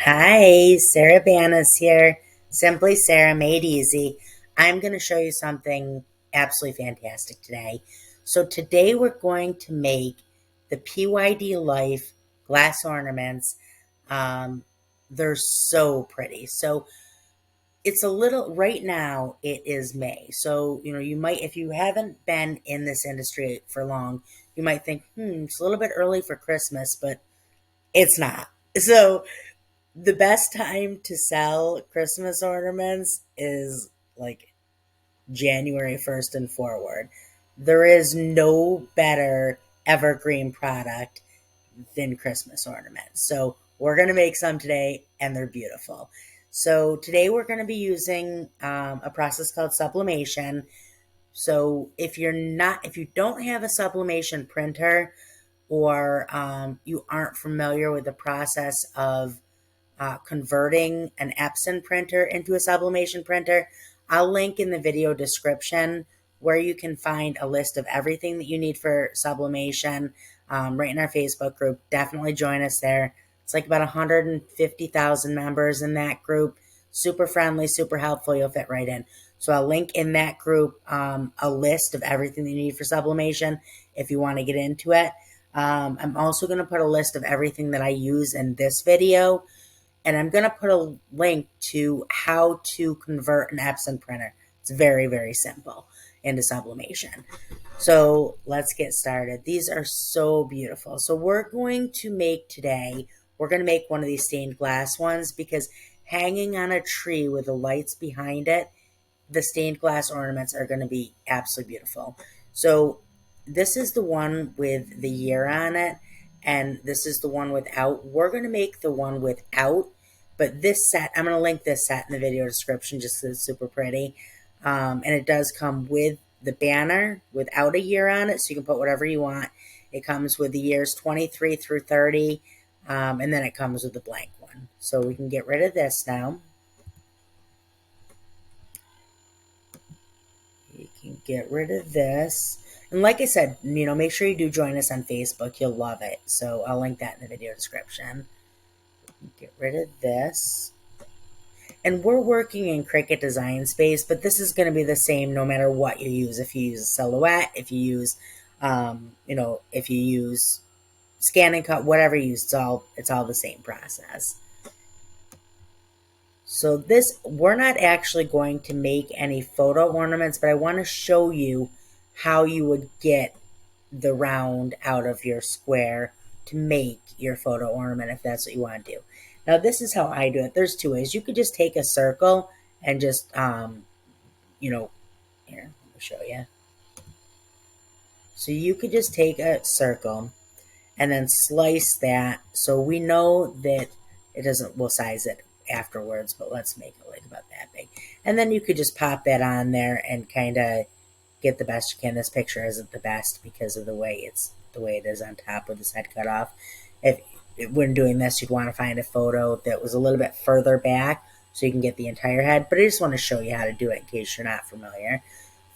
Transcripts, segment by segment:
Hi, Sarah Banas here. Simply Sarah Made Easy. I'm going to show you something absolutely fantastic today. So today we're going to make the PYD Life glass ornaments. Um, they're so pretty. So it's a little right now it is May. So, you might if you haven't been in this industry for long, you might think, it's a little bit early for Christmas, but it's not. So the best time to sell Christmas ornaments is like January 1st and forward. There is no better evergreen product than Christmas ornaments. So we're going to make some today and they're beautiful. So today we're going to be using a process called sublimation. So if you don't have a sublimation printer, or you aren't familiar with the process of converting an Epson printer into a sublimation printer, I'll link in the video description where you can find a list of everything that you need for sublimation right in our Facebook group. Definitely join us there. It's like about 150,000 members in that group. Super friendly, super helpful. You'll fit right in. So I'll link in that group a list of everything that you need for sublimation if you want to get into it. I'm also going to put a list of everything that I use in this video, and I'm going to put a link to how to convert an Epson printer. It's very, very simple into sublimation. So let's get started. These are so beautiful. So we're going to make today, we're going to make one of these stained glass ones because hanging on a tree with the lights behind it, the stained glass ornaments are going to be absolutely beautiful. So this is the one with the year on it, and this is the one without. We're going to make the one without, but this set, I'm going to link this set in the video description just because it's super pretty. And it does come with the banner without a year on it, so you can put whatever you want. It comes with the years 23 through 30, and then it comes with the blank one. So we can get rid of this now. You can get rid of this. And like I said, make sure you do join us on Facebook. You'll love it. So I'll link that in the video description. Get rid of this. And we're working in Cricut Design Space, but this is going to be the same no matter what you use. If you use a silhouette, if you use, if you use scan and cut, whatever you use, it's all the same process. So this, we're not actually going to make any photo ornaments, but I want to show you how you would get the round out of your square to make your photo ornament if that's what you want to do. Now this is how I do it. There's two ways. You could just take a circle and just, here, let me show you. So you could just take a circle and then slice that. So we know that it doesn't, we'll size it afterwards, but let's make it like about that big. And then you could just pop that on there and kind of get the best you can. This picture isn't the best because of the way it is on top with this head cut off. If when doing this, you'd want to find a photo that was a little bit further back so you can get the entire head. But I just want to show you how to do it in case you're not familiar.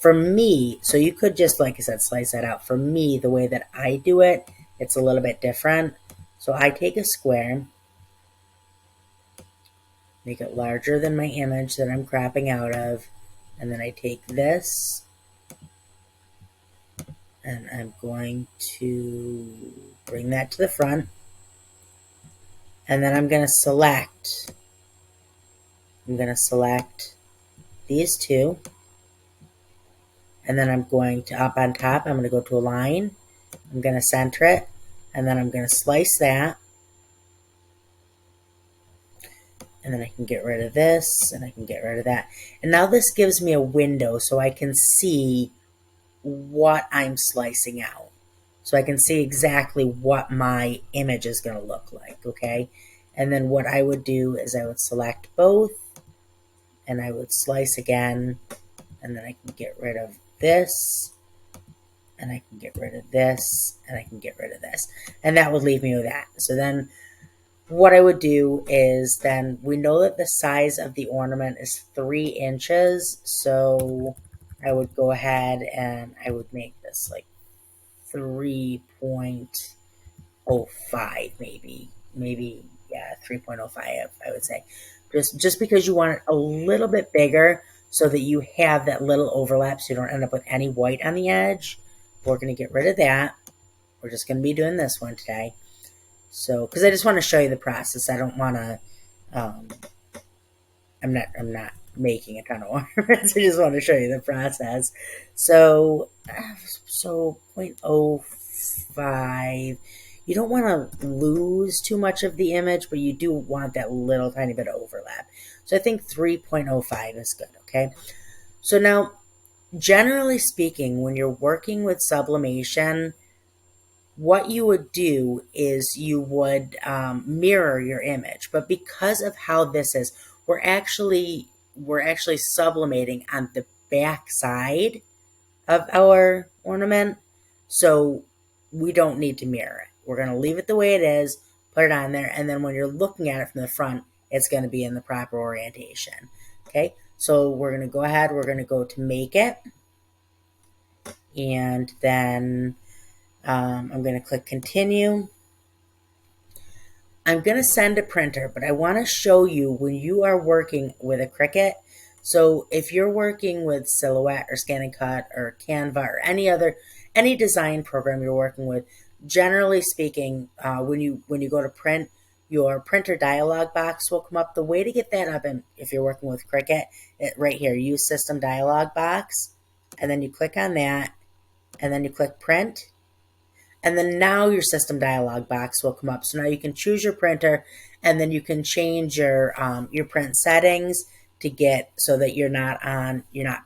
For me, so you could just, like I said, slice that out. For me, the way that I do it, it's a little bit different. So I take a square, make it larger than my image that I'm cropping out of, and then I take this, and I'm going to bring that to the front, and then I'm going to select these two, and then I'm going to, up on top, I'm going to go to a line, I'm going to center it, and then I'm going to slice that, and then I can get rid of this, and I can get rid of that. And now this gives me a window so I can see what I'm slicing out. So I can see exactly what my image is going to look like, okay? And then what I would do is I would select both, and I would slice again, and then I can get rid of this, and I can get rid of this, and I can get rid of this. And that would leave me with that. So then what I would do is then we know that the size of the ornament is 3 inches. So I would go ahead and I would make this like 3.05 maybe yeah, 3.05, I would say. Just because you want it a little bit bigger so that you have that little overlap so you don't end up with any white on the edge. We're going to get rid of that. We're just going to be doing this one today. So, because I just want to show you the process. I don't want to, um, I'm not making a ton of ornaments. I just want to show you the process. So, so 0.05. You don't want to lose too much of the image, but you do want that little tiny bit of overlap. So I think 3.05 is good, okay? So now, generally speaking, when you're working with sublimation, what you would do is you would mirror your image. But because of how this is, we're actually sublimating on the back side of our ornament, so we don't need to mirror it. We're going to leave it the way it is, put it on there, and then when you're looking at it from the front, it's going to be in the proper orientation. Okay, so we're going to go ahead, we're going to go to make it, and then I'm going to click continue. I'm going to send a printer, but I want to show you when you are working with a Cricut. So if you're working with Silhouette or Scan and Cut or Canva or any design program you're working with, generally speaking, when you go to print, your printer dialog box will come up. The way to get that up, and if you're working with Cricut, right here, use system dialog box, and then you click on that, and then you click print. And then now your system dialog box will come up. So now you can choose your printer, and then you can change your print settings to get so that you're not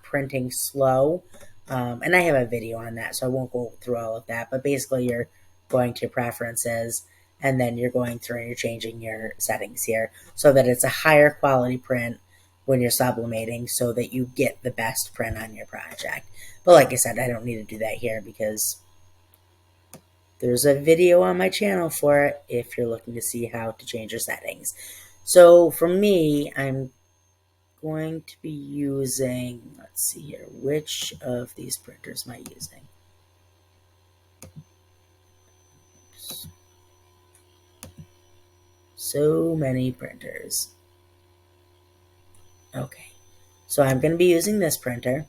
printing slow. And I have a video on that, so I won't go through all of that. But basically, you're going to preferences, and then you're going through and you're changing your settings here so that it's a higher quality print when you're sublimating, so that you get the best print on your project. But like I said, I don't need to do that here because there's a video on my channel for it if you're looking to see how to change your settings. So for me, I'm going to be using, let's see here, which of these printers am I using? So many printers. Okay, so I'm going to be using this printer.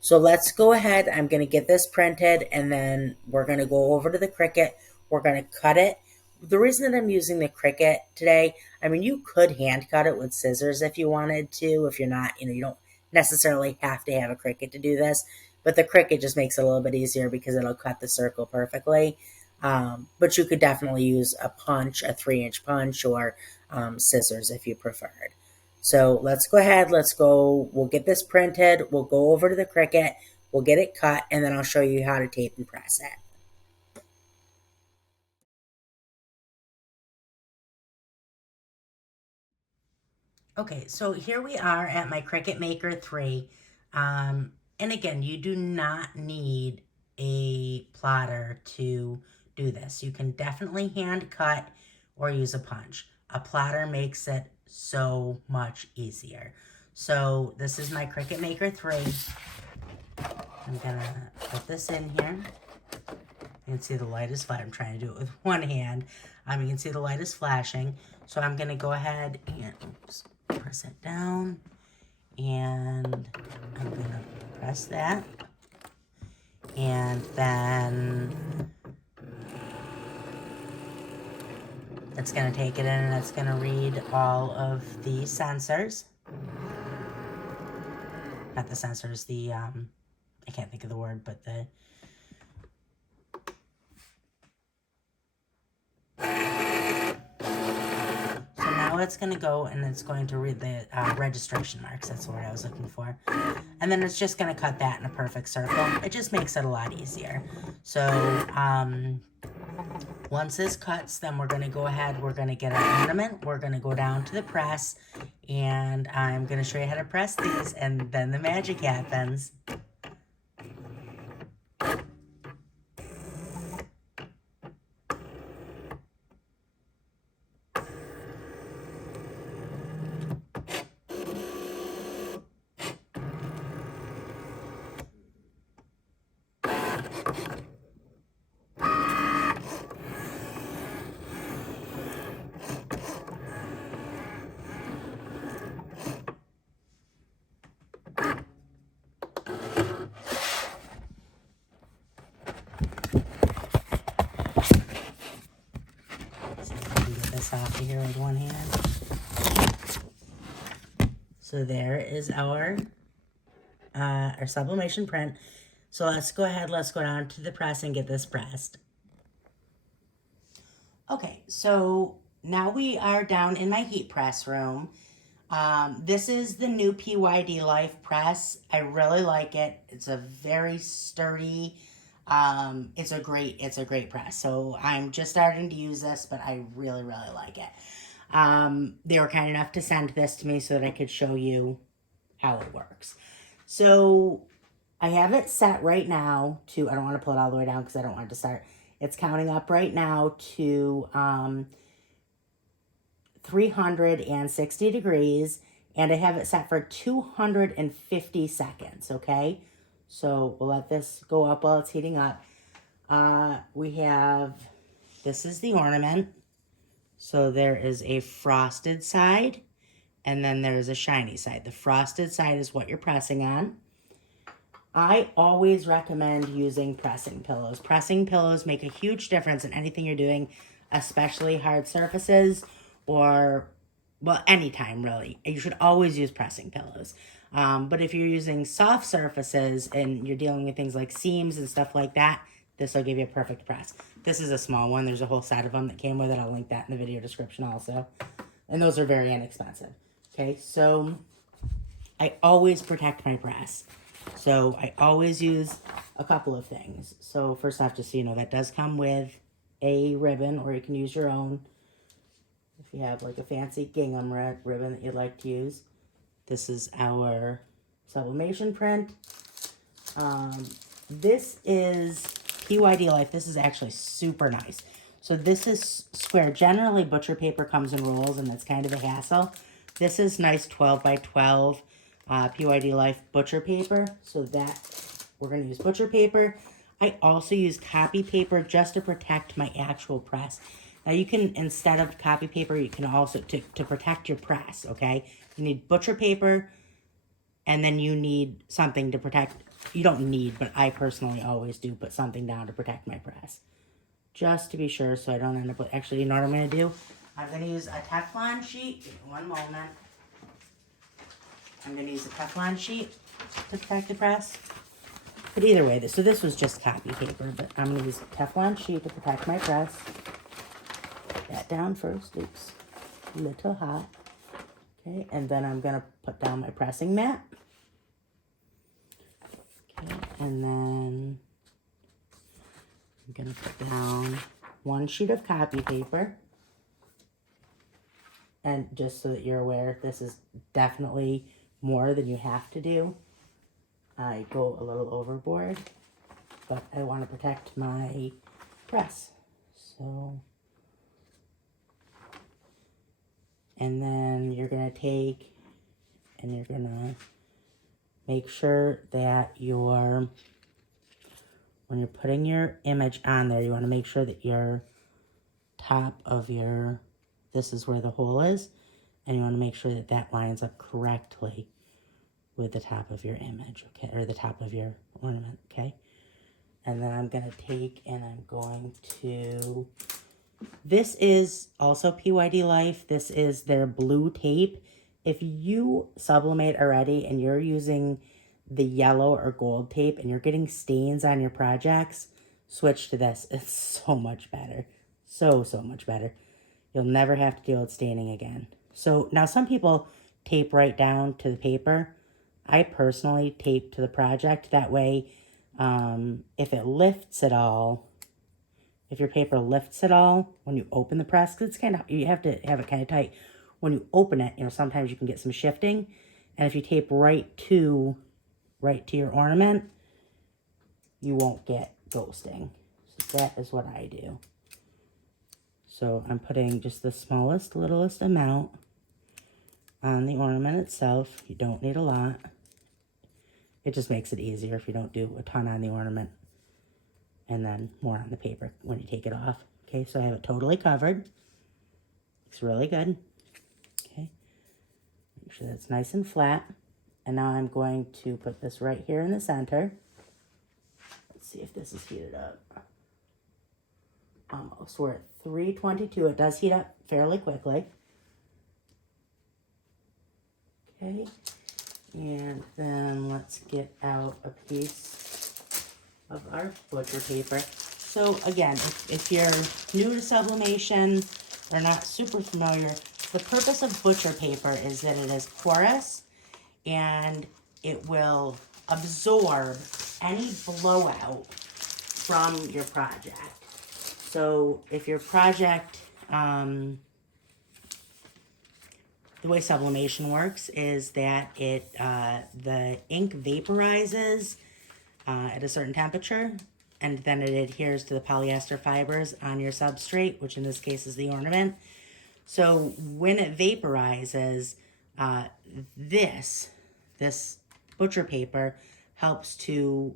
So let's go ahead. I'm going to get this printed, and then we're going to go over to the Cricut. We're going to cut it. The reason that I'm using the Cricut today, I mean, you could hand cut it with scissors if you wanted to. If you're not, you don't necessarily have to have a Cricut to do this. But the Cricut just makes it a little bit easier because it'll cut the circle perfectly. But you could definitely use a punch, a 3-inch punch, or scissors if you preferred. So let's go ahead, we'll get this printed, we'll go over to the Cricut, we'll get it cut, and then I'll show you how to tape and press it. Okay, so here we are at my Cricut Maker 3. And again, you do not need a plotter to do this. You can definitely hand cut or use a punch. A plotter makes it so much easier. So this is my Cricut Maker 3. I'm gonna put this in here. You can see the light is flashing. I'm trying to do it with one hand. You can see the light is flashing. So I'm gonna go ahead and press it down, and I'm gonna press that, and then it's going to take it in and it's going to read all of the sensors. Not the sensors, the, I can't think of the word, but the, so now it's going to go and it's going to read the registration marks. That's the word I was looking for. And then it's just going to cut that in a perfect circle. It just makes it a lot easier. So, once this cuts, then we're going to go ahead, we're going to get our ornament, we're going to go down to the press, and I'm going to show you how to press these, and then the magic happens. here with one hand. So there is our sublimation print. So let's go ahead, let's go down to the press and get this pressed. Okay, so now we are down in my heat press room. This is the new PYD Life press. I really like it. It's a very sturdy, it's a great press. So I'm just starting to use this, but I really like it. They were kind enough to send this to me so that I could show you how it works. So I have it set right now to, I don't want to pull it all the way down because I don't want it to start. It's counting up right now to 360 degrees, and I have it set for 250 seconds, okay? So we'll let this go up while it's heating up. We have, this is the ornament. So there is a frosted side, and then there's a shiny side. The frosted side is what you're pressing on. I always recommend using pressing pillows. Pressing pillows make a huge difference in anything you're doing, especially hard surfaces or, well, anytime really. You should always use pressing pillows. But if you're using soft surfaces and you're dealing with things like seams and stuff like that, this will give you a perfect press. This is a small one. There's a whole set of them that came with it. I'll link that in the video description also. And those are very inexpensive. Okay, so I always protect my press. So I always use a couple of things. So first off, just so you know, that does come with a ribbon, or you can use your own. If you have like a fancy gingham ribbon that you'd like to use. This is our sublimation print. This is PYD Life. This is actually super nice. So this is square. Generally, butcher paper comes in rolls, and that's kind of a hassle. This is nice 12 by 12 PYD Life butcher paper. So that we're going to use butcher paper. I also use copy paper just to protect my actual press. Now you can, instead of copy paper, you can also, to protect your press, okay? You need butcher paper, and then you need something to protect. You don't need, but I personally always do put something down to protect my press. Just to be sure, so I don't end up with, actually, you know what I'm going to do? I'm going to use a Teflon sheet. Give me one moment. I'm going to use a Teflon sheet to protect the press. But either way, so this was just copy paper, but I'm going to use a Teflon sheet to protect my press. Put that down first. Oops. A little hot. Okay, and then I'm going to put down my pressing mat. Okay, and then I'm going to put down one sheet of copy paper. And just so that you're aware, this is definitely more than you have to do. I go a little overboard, but I want to protect my press. So, and then you're going to take and you're going to make sure that when you're putting your image on there, you want to make sure that your top of your, this is where the hole is, and you want to make sure that that lines up correctly with the top of your image, okay, or the top of your ornament, okay? And then I'm going to take and I'm going to, this is also PYD Life. This is their blue tape. If you sublimate already and you're using the yellow or gold tape and you're getting stains on your projects, switch to this. It's so much better. So much better. You'll never have to deal with staining again. So now some people tape right down to the paper. I personally tape to the project. That way, if it lifts at all, if your paper lifts at all when you open the press, because it's kind of, you have to have it kind of tight. When you open it, you know, sometimes you can get some shifting. And if you tape right to your ornament, you won't get ghosting. So that is what I do. So I'm putting just the smallest, littlest amount on the ornament itself. You don't need a lot. It just makes it easier if you don't do a ton on the ornament. And then more on the paper when you take it off. Okay, so I have it totally covered. Looks really good. Okay, make sure that's nice and flat. And now I'm going to put this right here in the center. Let's see if this is heated up. almost. We're at 322. It does heat up fairly quickly. Okay, and then let's get out a piece of our butcher paper. So again, if you're new to sublimation or not super familiar, the purpose of butcher paper is that it is porous and it will absorb any blowout from your project. So if your project, the way sublimation works is that the ink vaporizes at a certain temperature, and then it adheres to the polyester fibers on your substrate, which in this case is the ornament. So when it vaporizes, this butcher paper helps to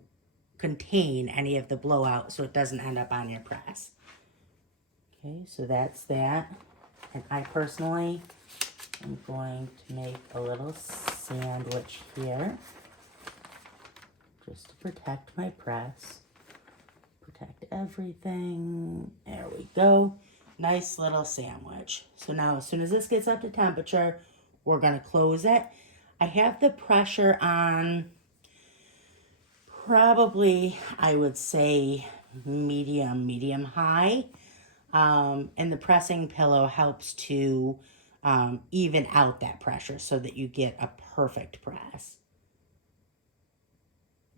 contain any of the blowout so it doesn't end up on your press. Okay, so that's that. And I personally am going to make a little sandwich here just to protect my press. Protect everything. There we go. Nice little sandwich. So now as soon as this gets up to temperature, we're going to close it. I have the pressure on probably, I would say, medium high. And the pressing pillow helps to even out that pressure so that you get a perfect press.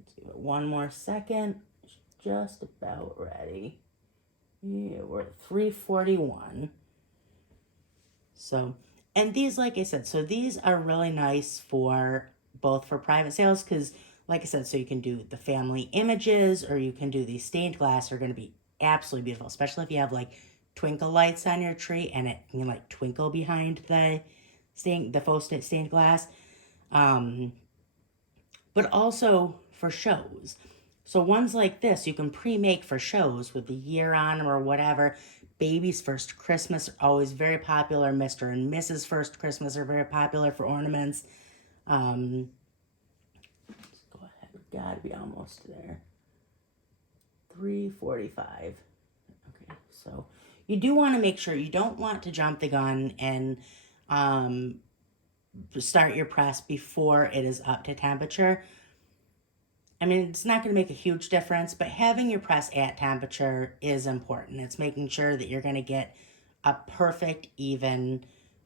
Let's give it one more second. It's just about ready. Yeah, we're at 341. So, and these, like I said, so these are really nice for both for private sales because, like I said, so you can do the family images or you can do these stained glass are going to be absolutely beautiful, especially if you have like twinkle lights on your tree and it can like twinkle behind the faux stained glass. But also for shows. So ones like this you can pre-make for shows with the year on them or whatever. Baby's first Christmas are always very popular. Mr. and Mrs. first Christmas are very popular for ornaments. Let's go ahead. We've got to be almost there. 345. Okay, so you do want to make sure you don't want to jump the gun and start your press before it is up to temperature. I mean, it's not going to make a huge difference, but having your press at temperature is important. It's making sure that you're going to get a perfect, even,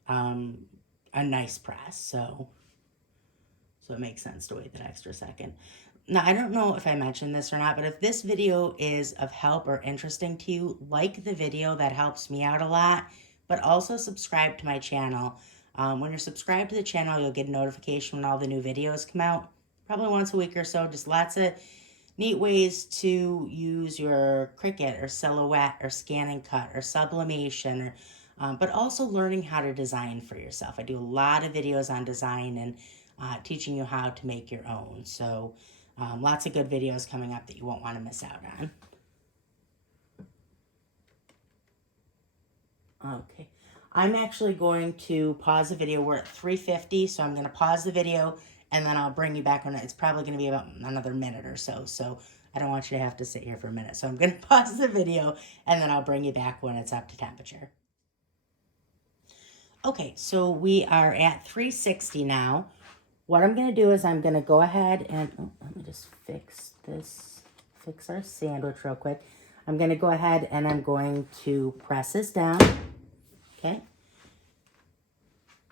a nice press. So it makes sense to wait that extra second. Now, I don't know if I mentioned this or not, but if this video is of help or interesting to you, like the video, that helps me out a lot, but also subscribe to my channel. When you're subscribed to the channel, you'll get a notification when all the new videos come out. Probably once a week or so. Just lots of neat ways to use your Cricut or Silhouette or Scan and Cut or sublimation, or, but also learning how to design for yourself. I do a lot of videos on design and teaching you how to make your own. So lots of good videos coming up that you won't want to miss out on. Okay, I'm actually going to pause the video. We're at 350, so I'm going to pause the video and then I'll bring you back on it. It's probably going to be about another minute or so. So I don't want you to have to sit here for a minute. So I'm going to pause the video and then I'll bring you back when it's up to temperature. Okay, so we are at 360 now. What I'm going to do is I'm going to go ahead and, let me just fix our sandwich real quick. I'm going to go ahead and I'm going to press this down. Okay.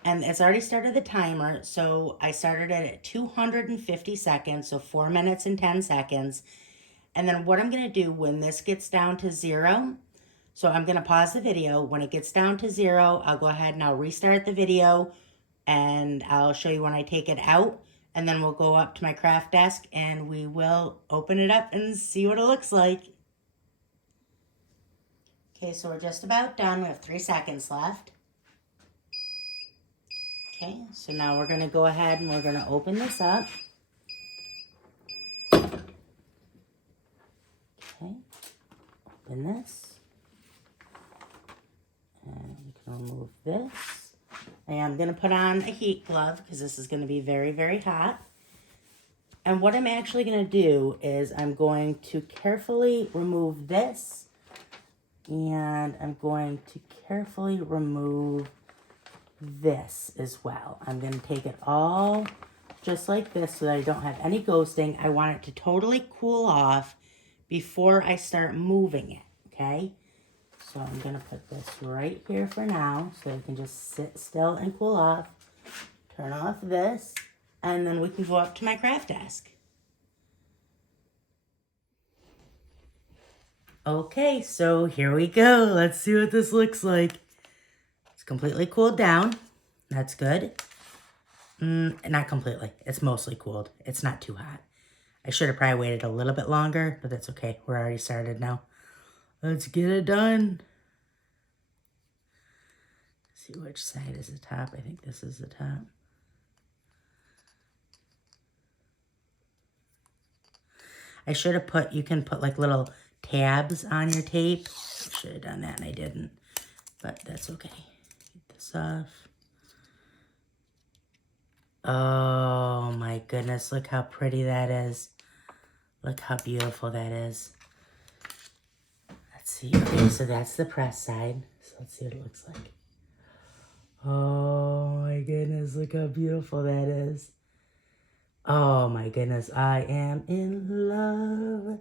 And it's already started the timer, so I started it at 250 seconds, so 4 minutes and 10 seconds. And then what I'm going to do when this gets down to 0, so I'm going to pause the video. When it gets down to 0, I'll go ahead and I'll restart the video, and I'll show you when I take it out. And then we'll go up to my craft desk, and we will open it up and see what it looks like. Okay, so we're just about done. We have 3 seconds left. Okay, so now we're going to go ahead and we're going to open this up. Okay, open this. And you can remove this. And I'm going to put on a heat glove because this is going to be very, very hot. And what I'm actually going to do is I'm going to carefully remove this And I'm going to carefully remove this as well. I'm going to take it all just like this so that I don't have any ghosting. I want it to totally cool off before I start moving it, okay? So I'm going to put this right here for now so it can just sit still and cool off. Turn off this, and then we can go up to my craft desk. Okay, so here we go. Let's see what this looks like. It's completely cooled down. That's good. Not completely. It's mostly cooled. It's not too hot. I should have probably waited a little bit longer, but that's okay. We're already started now. Let's get it done. Let's see which side is the top. I think this is the top. I should have put, you can put like little tabs on your tape. I should have done that and I didn't, but that's okay. Get this off. Oh my goodness, look how pretty that is. Look how beautiful that is. Let's see, okay, so that's the press side. So let's see what it looks like. Oh my goodness, look how beautiful that is. Oh my goodness, I am in love.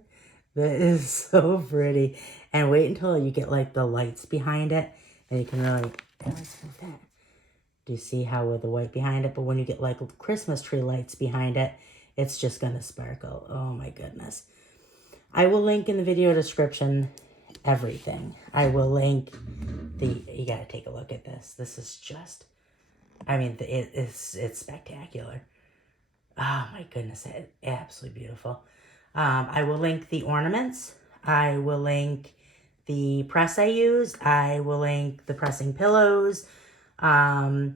That is so pretty. And wait until you get like the lights behind it. And you can really, let's move that. Do you see how with the white behind it? But when you get like Christmas tree lights behind it, it's just going to sparkle. Oh my goodness. I will link in the video description everything. I will link you got to take a look at this. This is just, I mean, it's spectacular. Oh my goodness, it's absolutely beautiful. I will link the ornaments. I will link the press I used. I will link the pressing pillows. I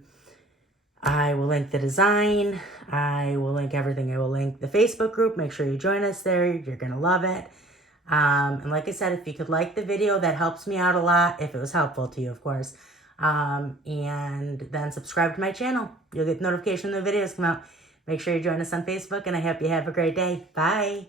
will link the design. I will link everything. I will link the Facebook group. Make sure you join us there. You're going to love it. And like I said, if you could like the video, that helps me out a lot. If it was helpful to you, of course. And then subscribe to my channel. You'll get notification when the videos come out. Make sure you join us on Facebook, and I hope you have a great day. Bye.